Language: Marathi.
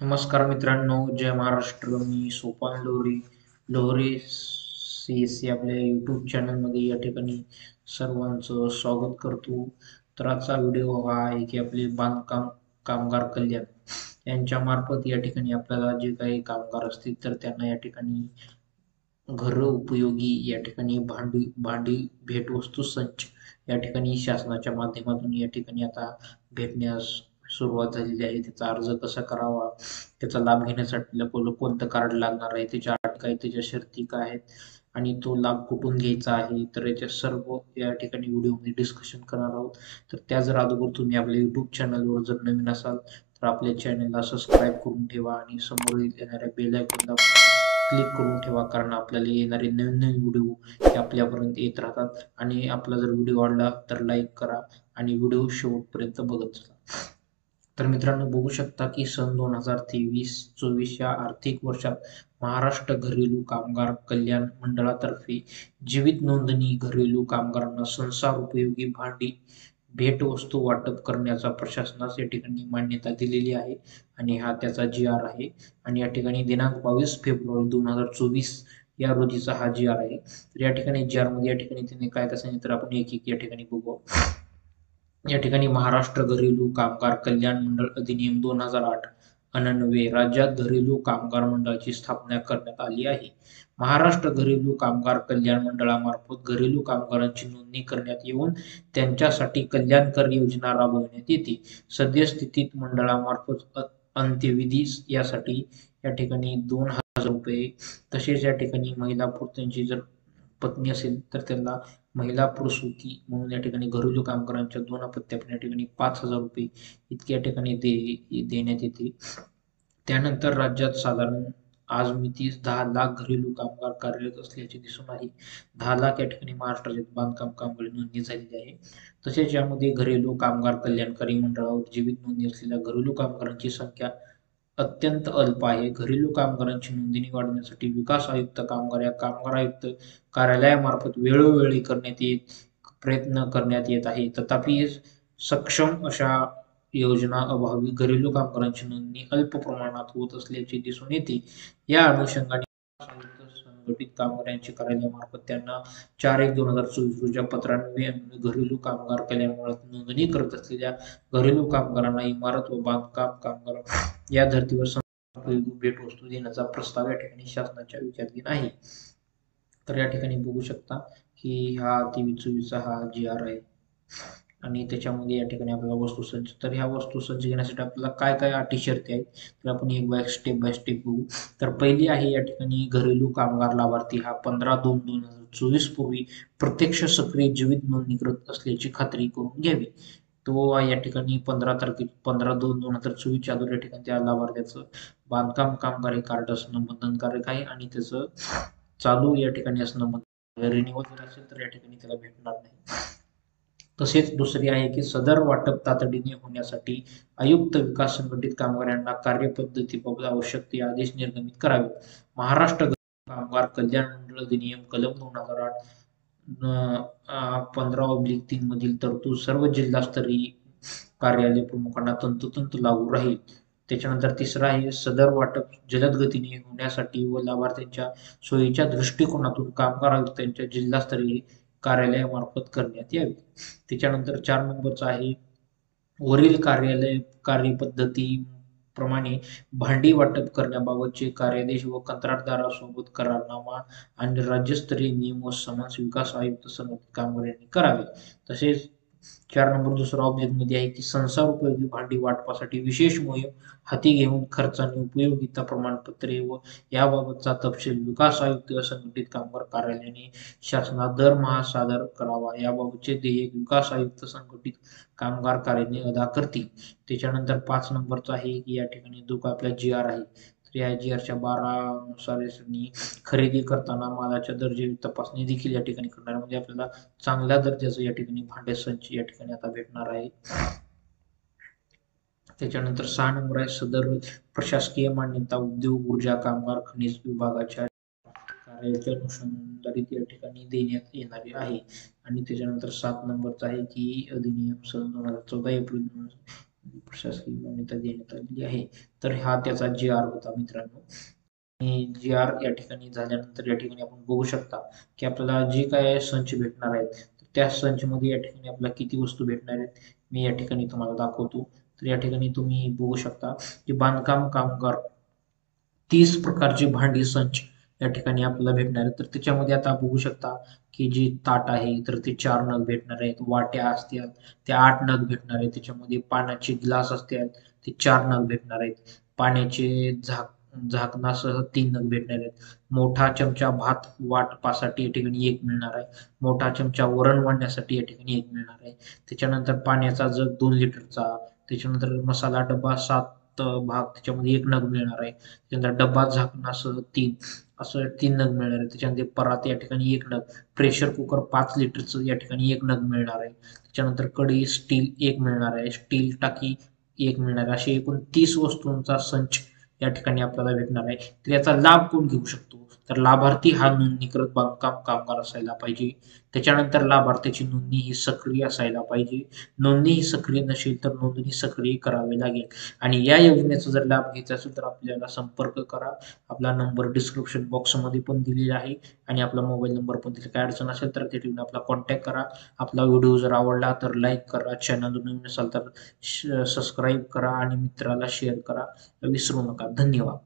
नमस्कार मित्रांनो, जय महाराष्ट्र. मी सोपान लोहरी लोहरी सी आपल्या यूट्यूब चॅनलमध्ये या ठिकाणी सर्वांचं स्वागत करतो. तर आजचा व्हिडिओ हा आहे की आपले बांधकाम कामगार कल्याण यांच्या मार्फत या ठिकाणी आपल्याला जे काही कामगार असतील तर त्यांना या ठिकाणी घर उपयोगी या ठिकाणी भांडी भेटवस्तू संच या ठिकाणी शासनाच्या माध्यमातून या ठिकाणी आता भेटण्यास सुरुवात झालेली आहे. त्याचा अर्ज कसा करावा, त्याचा लाभ घेण्यासाठी कोणतं कार्ड लागणार आहे, त्याच्या अटी काय, त्याच्या शर्ती काय आहेत आणि तो लाभ कुठून घ्यायचा आहे, तर याच्या सर्व या ठिकाणी व्हिडिओमध्ये डिस्कशन करणार आहोत. तर त्या जर अगोदर तुम्ही आपल्या युट्यूब चॅनलवर जर नवीन असाल तर आपल्या चॅनलला सबस्क्राईब करून ठेवा आणि समोर येणाऱ्या बेल आयकॉनला क्लिक करून ठेवा, कारण आपल्याला येणारे नवीन नवीन व्हिडिओ हे आपल्यापर्यंत येत राहतात. आणि आपला जर व्हिडिओ आवडला तर लाईक करा आणि व्हिडिओ शेवटपर्यंत बघत चला. तर मित्रांनो, बघू शकता की सन 2023-24 या आर्थिक वर्षात महाराष्ट्र घरेलू कामगार कल्याण मंडळातर्फे जीवित नोंदणी घरेलू कामगारांना संसार उपयोगी भांडी भेटवस्तू वाटप करण्याचा प्रशासनास या ठिकाणी मान्यता दिलेली आहे आणि हा त्याचा जी.आर. आहे. आणि या ठिकाणी दिनांक 22 फेब्रुवारी 2024 या रोजीचा हा जी.आर. आहे. तर या ठिकाणी जी.आर. मध्ये या ठिकाणी त्यांनी काय काय सांगितलं तर आपण एक एक या ठिकाणी बघू. या ठिकाणी महाराष्ट्र घरेलू कामगार कल्याण मंडळ अधिनियम 2008 अन्वये राज्यात घरेलू कामगार मंडळाची स्थापना करण्यात आली आहे. महाराष्ट्र घरेलू कामगार कल्याण मंडळामार्फत घरेलू कामगारांची नोंदणी करण्यात येऊन त्यांच्यासाठी कल्याणकारी योजना राबवण्यात येते. सद्यस्थितीत मंडळामार्फत अंत्यविधी यासाठी या ठिकाणी 2,000 रुपये, तसेच या ठिकाणी महिला त्यांची जर पत्नी असेल तर त्यांना महिला प्रसूती म्हणून या ठिकाणी घरेलू कामगारांच्या 2 अपत्यापैकी या ठिकाणी 5,000 रुपये इतके या ठिकाणी देण्यात येते. त्यानंतर राज्यात साधारण आज मितीस 10 लाख घरेलू कामगार कार्यरत असल्याचे दिसून आले. 10 लाख या ठिकाणी महाराष्ट्र राज्यात बांधकाम कामगार नोंदणी झालेली आहे. तसेच यामध्ये घरेलू कामगार कल्याणकारी मंडळावर जीवित नोंदणी असलेल्या घरेलू कामगारांची संख्या अत्यंत अल्प आहे. घरेलू कामगारांची नोंदणी वाढवण्यासाठी विकास आयुक्त कामगार या कामगार आयुक्त कार्यालयामार्फत वेळोवेळी प्रयत्न करण्यात येत आहे. तथापि सक्षम अशा योजना अभावी घरेलू कामगारांची नोंदणी अल्प प्रमाणात होत असल्याचे दिसून येते. या अनुषंगाने संघटित कामगारांच्या कार्यालयामार्फत त्यांना 4/1/2024 रोजी पत्रान्वये घरेलू कामगार कल्याण मंडळात नोंदणी करत असलेल्या घरेलू कामगारांना इमारत व बांधकाम कामगार या धर्तीवर भेटवस्तू देण्याचा प्रस्ताव या ठिकाणी शासनाच्या विचाराधीन आहे. तर या ठिकाणी बघू शकता की हा 23-24 हा जी.आर. आहे आणि त्याच्यामध्ये या ठिकाणी आपल्याला वस्तुसंच, तर ह्या वस्तुसंच घेण्यासाठी आपल्याला काय काय अटी शर्ती आहेत तर आपण एक स्टेप बाय स्टेप बघू. तर पहिली आहे या ठिकाणी घरेलू कामगार लाभार्थी हा 15/2/2024 पूर्वी प्रत्यक्ष सक्रिय जीवित नोंदणीकृत असल्याची खात्री करून घ्यावी. तो या ठिकाणी 15/2/2024 अगोदर या ठिकाणी त्या लाभार्थ्याचं बांधकाम कामगार हे कार्ड असणं बंधनकारक आहे आणि त्याचं चालू या ठिकाणी असणं रिन्युअल जर असेल तर या ठिकाणी त्याला भेटणार नाही. तसेच दुसरी आहे की सदर वाटप तातडीने होण्यासाठी आयुक्त विकास संघटित कामगारांना कार्यपद्धतीबाबत आवश्यक ते आदेश निर्गमित करावेत. महाराष्ट्र कामगार कल्याण मंडळ अधिनियम कलम 2008 15/3 मधील तरतूद सर्व जिल्हास्तरीय कार्यालय प्रमुखांना तंतोतंत लागू राहील. त्याच्यानंतर तिसरा आहे सदर वाटप जलद गतीने होण्यासाठी व लाभार्थ्यांच्या सोयीच्या दृष्टिकोनातून कामगार आयुक्तांच्या जिल्हास्तरीय कार्यालयामार्फत करण्यात यावे. त्याच्यानंतर 4 नंबरचा आहे वरील कार्यपद्धतीप्रमाणे भांडी वाटप करण्याबाबतचे कार्यादेश व कंत्राटदारासोबत करारनामा आणि राज्यस्तरीय नियम व समन्स विकास आयुक्त संघटित कामगार यांनी करावे. तसेच 4 नंबर दुसरा ऑब्जेक्टमध्ये आहे की संसार उपयोगी भांडी वाटपासाठी विशेष मोहीम हाती घेऊन खर्चाने उपयोगिता प्रमाणपत्रे व याबाबतचा तपशील विकास आयुक्त व संघटित कामगार कार्यालयाने शासनास दरमहा सादर करावा. याबाबतचे देयक विकास आयुक्त संघटित कामगार कार्यालय अदा करतील. त्याच्यानंतर 5 नंबरचा आहे की या ठिकाणी जो का आपला जी.आर. आहे तर या जी.आर.च्या 12 नुसार खरेदी करताना मालाच्या दर्जाची तपासणी देखील या ठिकाणी करणार, म्हणजे आपल्याला चांगल्या दर्जाचं या ठिकाणी भांडे संच या ठिकाणी आता भेटणार आहे. त्याच्यानंतर 6 नंबर आहे सदर प्रशासकीय मान्यता उद्योग ऊर्जा कामगार खनिज विभागाच्या कार्याच्या अनुषंगाने या ठिकाणी देण्यात येणारी आहे. आणि त्याच्यानंतर 7 नंबरचा आहे की अधिनियम सन 2014 एप्रिल प्रशासकीय मान्यता देण्यात आलेली आहे. तर हा त्याचा GR होता मित्रांनो. आणि GR या ठिकाणी झाल्यानंतर या ठिकाणी आपण बघू शकता की आपल्याला जे काय संच भेटणार आहेत, त्या संचमध्ये या ठिकाणी आपल्याला किती वस्तू भेटणार आहेत, मी या ठिकाणी तुम्हाला दाखवतो. तर या ठिकाणी तुम्ही बघू शकता की बांधकाम कामगार 30 प्रकारचे भांडी संच या ठिकाणी आपल्याला भेटणार आहेत. तर त्याच्यामध्ये आता बघू शकता की जी ताट आहे तर ते 4 नग भेटणार आहेत. वाट्या असतील त्या 8 नग भेटणार आहेत. त्याच्यामध्ये पाण्याचे ग्लास असतील ते 4 नग भेटणार आहेत. पाण्याचे झाकणासह 3 नग भेटणार आहेत. मोठा चमचा भात वाटपासाठी या ठिकाणी 1 मिळणार आहे. मोठा चमचा वरण वाढण्यासाठी या ठिकाणी 1 मिळणार आहे. त्याच्यानंतर पाण्याचा जग 2 लिटरचा. त्याच्यानंतर मसाला डबा 7 भाग त्याच्यामध्ये 1 नग मिळणार आहे. त्यानंतर डब्बा झाकणासह 3 असं 3 नग मिळणार आहे. त्याच्यानंतर परात या ठिकाणी 1 नग. प्रेशर कुकर 5 लिटरचं या ठिकाणी 1 नग मिळणार आहे. त्याच्यानंतर कढई स्टील 1 मिळणार आहे. स्टील टाकी 1 मिळणार आहे. असे एकूण 30 वस्तूंचा संच या ठिकाणी आपल्याला भेटणार आहे. तर याचा लाभ कोण घेऊ शकतो? तर लाभार्थी हा नोंदणीकृत बांधकाम कामगार असायला पाहिजे. त्याच्यानंतर लाभार्थ्याची नोंदणी ही सक्रिय असायला पाहिजे. नोंदणी ही सक्रिय नसेल तर नोंदणी सक्रिय करावी लागेल. आणि या योजनेचा जर लाभ घ्यायचा असेल तर आपल्याला संपर्क करा. आपला नंबर डिस्क्रिप्शन बॉक्समध्ये पण दिलेला आहे आणि आपला मोबाईल नंबर पण दिला. काय अडचण असेल तर त्या ठिकाणी आपला कॉन्टॅक्ट करा. आपला व्हिडिओ जर आवडला तर लाईक करा. चॅनल नवीन असाल तर सबस्क्राईब करा आणि मित्राला शेअर करा. विसरू नका. धन्यवाद.